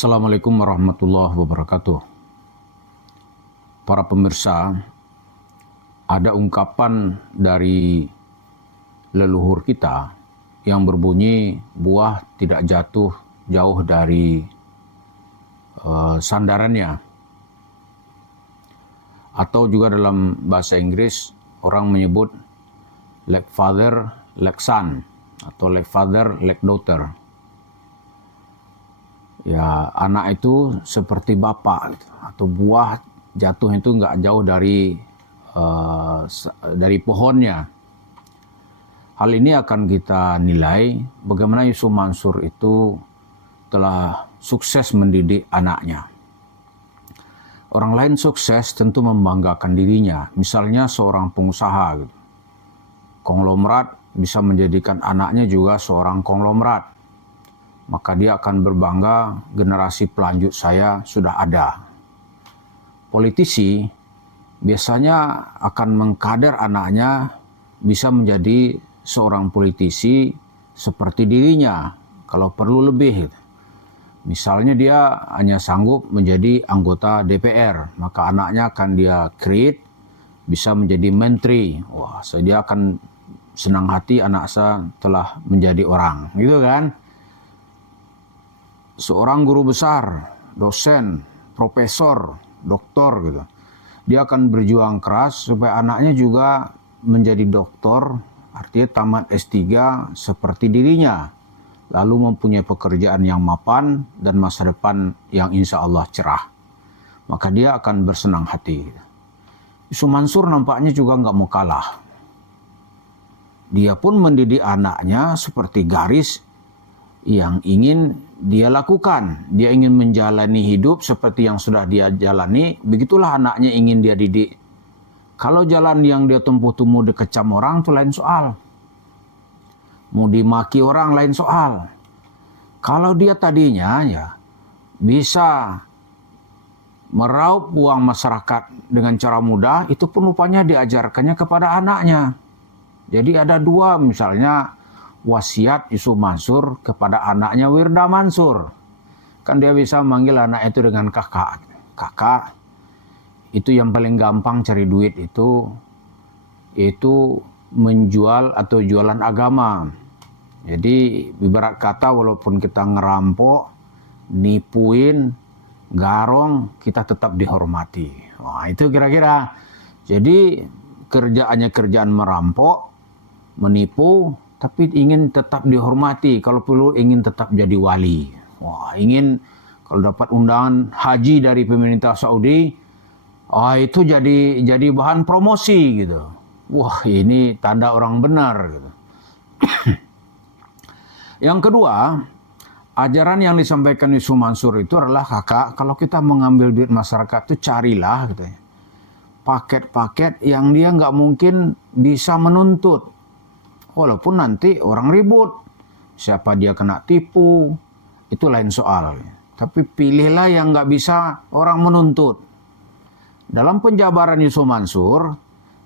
Assalamualaikum warahmatullahi wabarakatuh. Para pemirsa, ada ungkapan dari leluhur kita yang berbunyi buah tidak jatuh jauh dari sandarannya. Atau juga dalam bahasa Inggris orang menyebut like father, like son, atau like father, like daughter. Ya, anak itu seperti bapak, atau buah jatuh itu nggak jauh dari pohonnya. Hal ini akan kita nilai bagaimana Yusuf Mansur itu telah sukses mendidik anaknya. Orang lain sukses tentu membanggakan dirinya, misalnya seorang pengusaha, konglomerat bisa menjadikan anaknya juga seorang konglomerat. Maka dia akan berbangga, generasi pelanjut saya sudah ada. Politisi biasanya akan mengkader anaknya bisa menjadi seorang politisi seperti dirinya, kalau perlu lebih. Misalnya dia hanya sanggup menjadi anggota DPR, maka anaknya akan dia create bisa menjadi menteri. Wah, dia akan senang hati anak saya telah menjadi orang, gitu kan? Seorang guru besar, dosen, profesor, doktor gitu. Dia akan berjuang keras supaya anaknya juga menjadi doktor, artinya tamat S3 seperti dirinya. Lalu mempunyai pekerjaan yang mapan dan masa depan yang insya Allah cerah. Maka dia akan bersenang hati. Yusuf Mansur nampaknya juga nggak mau kalah. Dia pun mendidik anaknya seperti garis yang ingin dia lakukan. Dia ingin menjalani hidup seperti yang sudah dia jalani, begitulah anaknya ingin dia didik. Kalau jalan yang dia tempuh dikecam orang itu lain soal. Mau dimaki orang lain soal. Kalau dia tadinya ya bisa meraup uang masyarakat dengan cara mudah, itu pun rupanya diajarkannya kepada anaknya. Jadi ada dua, misalnya wasiat Yusuf Mansur kepada anaknya Wirda Mansur. Kan dia bisa manggil anak itu dengan kakak. Kakak, itu yang paling gampang cari duit itu menjual atau jualan agama. Jadi ibarat kata walaupun kita ngerampok, nipuin, garong, kita tetap dihormati. Wah, itu kira-kira. Jadi kerjaannya kerjaan merampok, menipu, tapi ingin tetap dihormati, kalau perlu ingin tetap jadi wali. Wah, ingin kalau dapat undangan haji dari pemerintah Saudi, itu jadi bahan promosi gitu. Wah, ini tanda orang benar gitu. Yang kedua, ajaran yang disampaikan Yusuf Mansur itu adalah, kakak, kalau kita mengambil duit masyarakat itu carilah gitu ya, paket-paket yang dia nggak mungkin bisa menuntut. Walaupun nanti orang ribut, siapa dia kena tipu, itu lain soal. Tapi pilihlah yang nggak bisa orang menuntut. Dalam penjabaran Yusuf Mansur,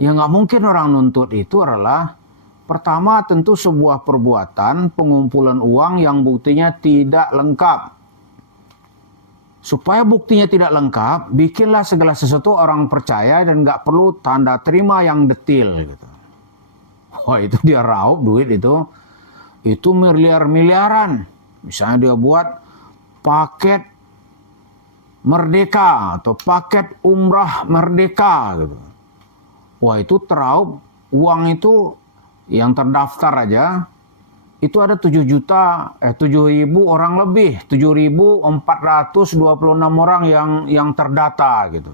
yang nggak mungkin orang nuntut itu adalah, pertama tentu sebuah perbuatan pengumpulan uang yang buktinya tidak lengkap. Supaya buktinya tidak lengkap, bikinlah segala sesuatu orang percaya dan nggak perlu tanda terima yang detil gitu. Wah, itu dia raup duit itu miliar-miliaran. Misalnya dia buat paket merdeka atau paket umrah merdeka gitu. Wah, itu teraup uang itu yang terdaftar aja itu ada 7.000 orang lebih, 7.426 orang yang terdata gitu.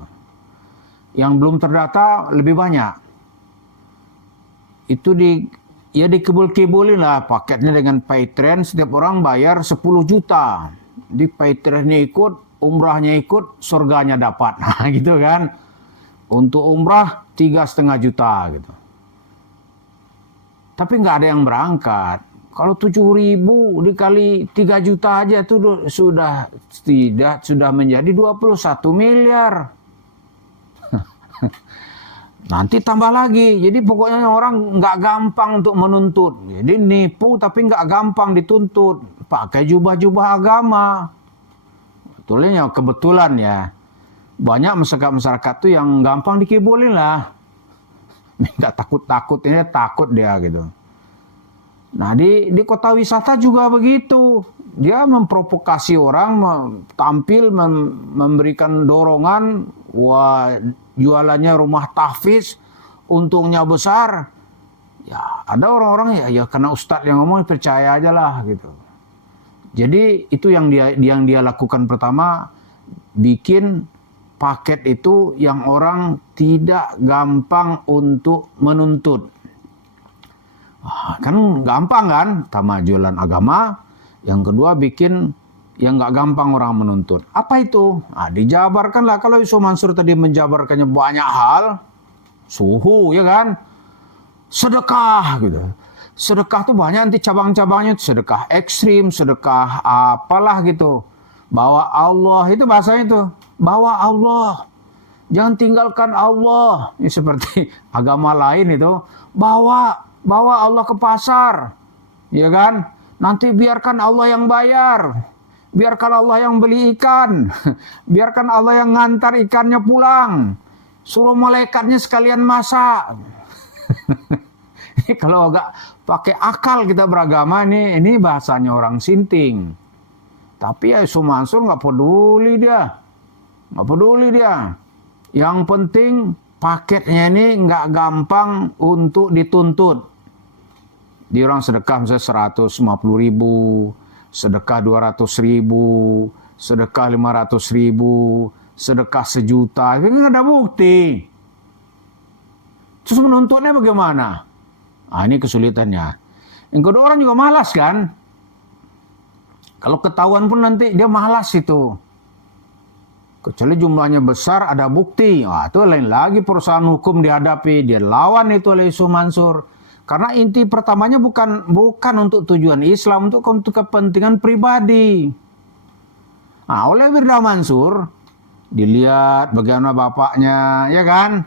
Yang belum terdata lebih banyak. Itu dikebul-kebulin lah paketnya dengan Paytrend, setiap orang bayar 10 juta. Di Paytrendnya ikut, umrahnya ikut, surganya dapat. Nah, gitu kan. Untuk umrah 3,5 juta gitu. Tapi nggak ada yang berangkat. Kalau 7.000 dikali 3 juta aja itu sudah menjadi 21 miliar. Nanti tambah lagi. Jadi pokoknya orang nggak gampang untuk menuntut. Jadi nipu tapi nggak gampang dituntut. Pakai jubah-jubah agama. Sebetulnya kebetulan ya, banyak masyarakat tuh yang gampang dikibulin lah. Nggak takut-takut, ini takut dia gitu. Nah di kota wisata juga begitu. Dia memprovokasi orang, tampil memberikan dorongan, wah jualannya rumah tahfiz, untungnya besar. Ya ada orang-orang ya karena ustadz yang ngomong percaya aja lah gitu. Jadi itu yang dia lakukan pertama, bikin paket itu yang orang tidak gampang untuk menuntut. Kan gampang kan, pertama jualan agama, yang kedua bikin yang nggak gampang orang menuntut. Apa itu? Dijabarkan lah. Kalau Yusuf Mansur tadi menjabarkannya banyak hal, suhu ya kan, sedekah gitu. Sedekah tuh banyak nanti cabang-cabangnya, sedekah ekstrim, sedekah apalah gitu. Bawa Allah, itu bahasanya itu. Bawa Allah. Jangan tinggalkan Allah. Ini seperti agama lain itu. Bawa Allah ke pasar. Ya kan? Nanti biarkan Allah yang bayar. Biarkan Allah yang beli ikan. Biarkan Allah yang ngantar ikannya pulang. Suruh malaikatnya sekalian masak. Kalau agak pakai akal kita beragama ini bahasanya orang sinting. Tapi ya Yusuf Mansur nggak peduli dia. Nggak peduli dia. Yang penting paketnya ini nggak gampang untuk dituntut. Di orang sedekah misalnya 150.000, sedekah 200.000, sedekah 500.000, sedekah 1 juta. Itu nggak ada bukti. Terus menuntutnya bagaimana? Ini kesulitannya. Yang kedua orang juga malas kan. Kalau ketahuan pun nanti dia malas itu. Kecuali jumlahnya besar ada bukti. Itu lain lagi perusahaan hukum dihadapi. Dia lawan itu oleh Yusuf Mansur. Karena inti pertamanya bukan untuk tujuan Islam, untuk kepentingan pribadi. Oleh Wirda Mansur dilihat bagaimana bapaknya, ya kan?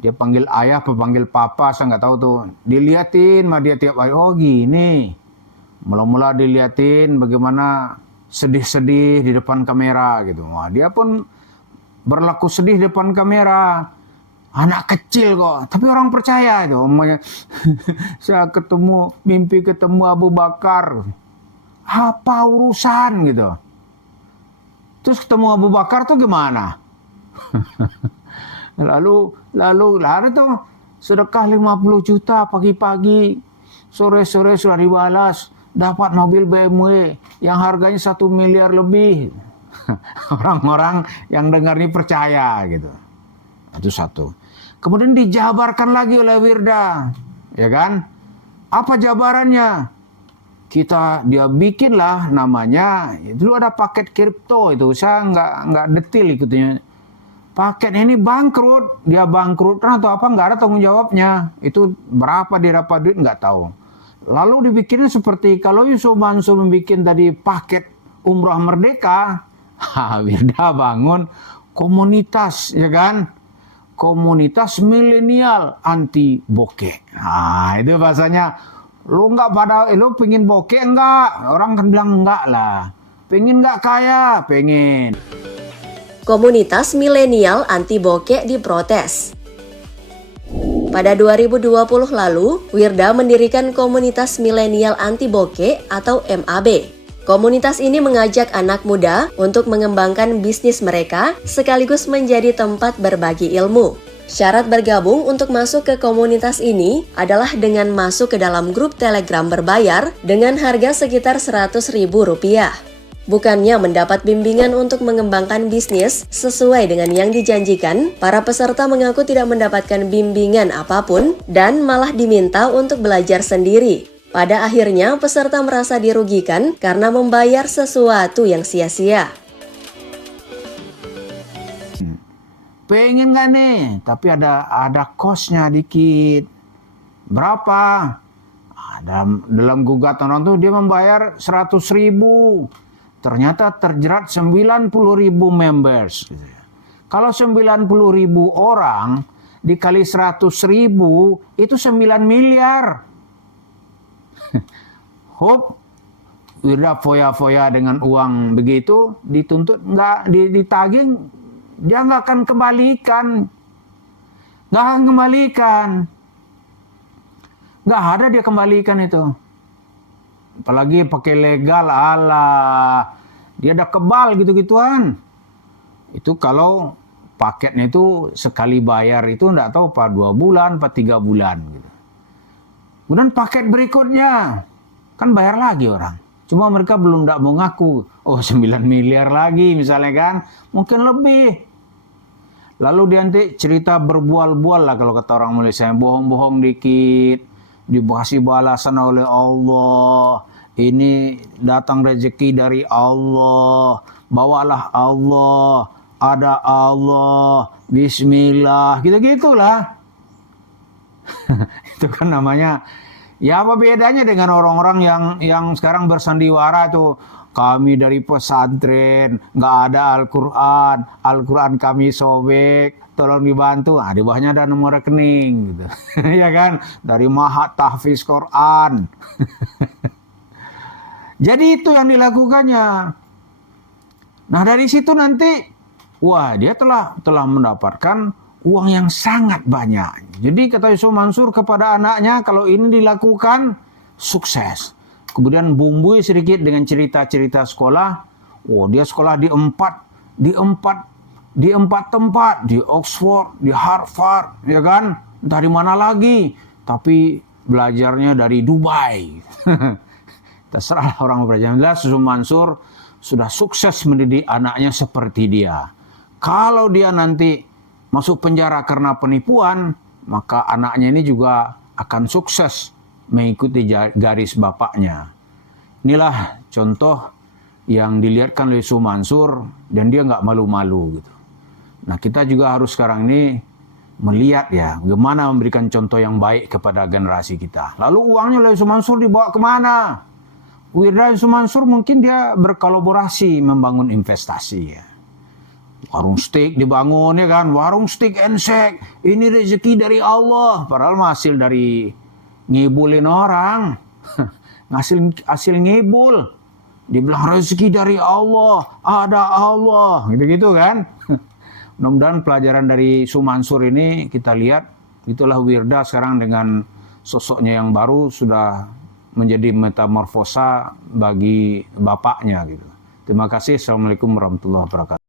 Dia panggil ayah, panggil papa, saya nggak tahu tuh. Diliatin sama dia tiap hari, oh gini. Mula-mula diliatin bagaimana sedih-sedih di depan kamera gitu. Dia pun berlaku sedih di depan kamera. Anak kecil kok, tapi orang percaya itu. Omongnya, saya mimpi ketemu Abu Bakar. Apa urusan gitu. Terus ketemu Abu Bakar tuh gimana? Lalu tuh sedekah 50 juta pagi-pagi, sore-sore sudah dibalas, dapat mobil BMW yang harganya 1 miliar lebih. Orang-orang yang dengar ini percaya gitu. Itu satu. Kemudian dijabarkan lagi oleh Wirda, ya kan? Apa jabarannya? Dia bikinlah namanya, dulu ada paket kripto itu, saya nggak detail ikutnya. Paket ini bangkrut, dia bangkrut atau apa nggak ada tanggung jawabnya. Itu berapa dia dapat duit nggak tahu. Lalu dibikinnya seperti kalau Yusuf Mansur membuat tadi paket umrah merdeka, Wirda bangun komunitas, ya kan? Komunitas milenial anti bokeh. Itu bahasanya. Lu pengen bokeh enggak? Orang kan bilang enggak lah. Pengen enggak kaya? Pengen. Komunitas milenial anti bokeh diprotes. Pada 2020 lalu, Wirda mendirikan komunitas milenial anti bokeh atau MAB. Komunitas ini mengajak anak muda untuk mengembangkan bisnis mereka sekaligus menjadi tempat berbagi ilmu. Syarat bergabung untuk masuk ke komunitas ini adalah dengan masuk ke dalam grup Telegram berbayar dengan harga sekitar Rp100.000. Bukannya mendapat bimbingan untuk mengembangkan bisnis sesuai dengan yang dijanjikan, para peserta mengaku tidak mendapatkan bimbingan apapun dan malah diminta untuk belajar sendiri. Pada akhirnya, peserta merasa dirugikan karena membayar sesuatu yang sia-sia. Pengen nggak nih? Tapi ada kosnya dikit. Berapa? Dalam gugatan orang tuh dia membayar 100.000. Ternyata terjerat 90.000 members. Kalau 90.000 orang dikali 100.000 itu 9 miliar. Wirda foya-foya dengan uang begitu, dituntut nggak ditagih, dia nggak akan kembalikan, nggak ada dia kembalikan itu. Apalagi pakai legal, Allah, dia ada kebal gitu-gituan. Itu kalau paketnya itu sekali bayar itu nggak tahu apa 2 bulan, apa 3 bulan gitu. Kemudian paket berikutnya kan bayar lagi orang. Cuma mereka belum mau ngaku. Oh 9 miliar lagi misalnya kan. Mungkin lebih. Lalu dia nanti cerita berbual-bual lah kalau kata orang Malaysia. Bohong-bohong dikit. Dikasih balasan oleh Allah. Ini datang rezeki dari Allah. Bawalah Allah. Ada Allah. Bismillah. Gitu-gitulah. Itu kan namanya. Ya apa bedanya dengan orang-orang yang sekarang bersandiwara tuh, kami dari pesantren, nggak ada Al-Quran kami sobek, tolong dibantu. Di bawahnya ada nomor rekening gitu. Ya kan? Dari Mahat Tahfiz Quran. Jadi itu yang dilakukannya. Nah dari situ nanti, wah dia telah mendapatkan uang yang sangat banyak. Jadi kata Yusuf Mansur kepada anaknya, kalau ini dilakukan, sukses. Kemudian bumbui sedikit dengan cerita-cerita sekolah. Oh, dia sekolah di empat tempat, di Oxford, di Harvard, ya kan? Dari mana lagi? Tapi belajarnya dari Dubai. Terserah orang berjalan. Yusuf Mansur sudah sukses mendidik anaknya seperti dia. Kalau dia nanti masuk penjara karena penipuan, maka anaknya ini juga akan sukses mengikuti garis bapaknya. Inilah contoh yang dilihatkan oleh Yusuf Mansur dan dia nggak malu-malu gitu. Nah kita juga harus sekarang ini melihat ya bagaimana memberikan contoh yang baik kepada generasi kita. Lalu uangnya oleh Yusuf Mansur dibawa kemana? Wirda Yusuf Mansur mungkin dia berkolaborasi membangun investasi ya. Warung steak dibangun ya kan, warung steak and shake. Ini rezeki dari Allah. Padahal hasil dari ngibulin orang. hasil ngibul. Dibilang rezeki dari Allah, ada Allah. Gitu-gitu kan. Mudah-mudahan pelajaran dari Sumansur ini kita lihat. Itulah Wirda sekarang dengan sosoknya yang baru sudah menjadi metamorfosa bagi bapaknya gitu. Terima kasih. Assalamualaikum warahmatullahi wabarakatuh.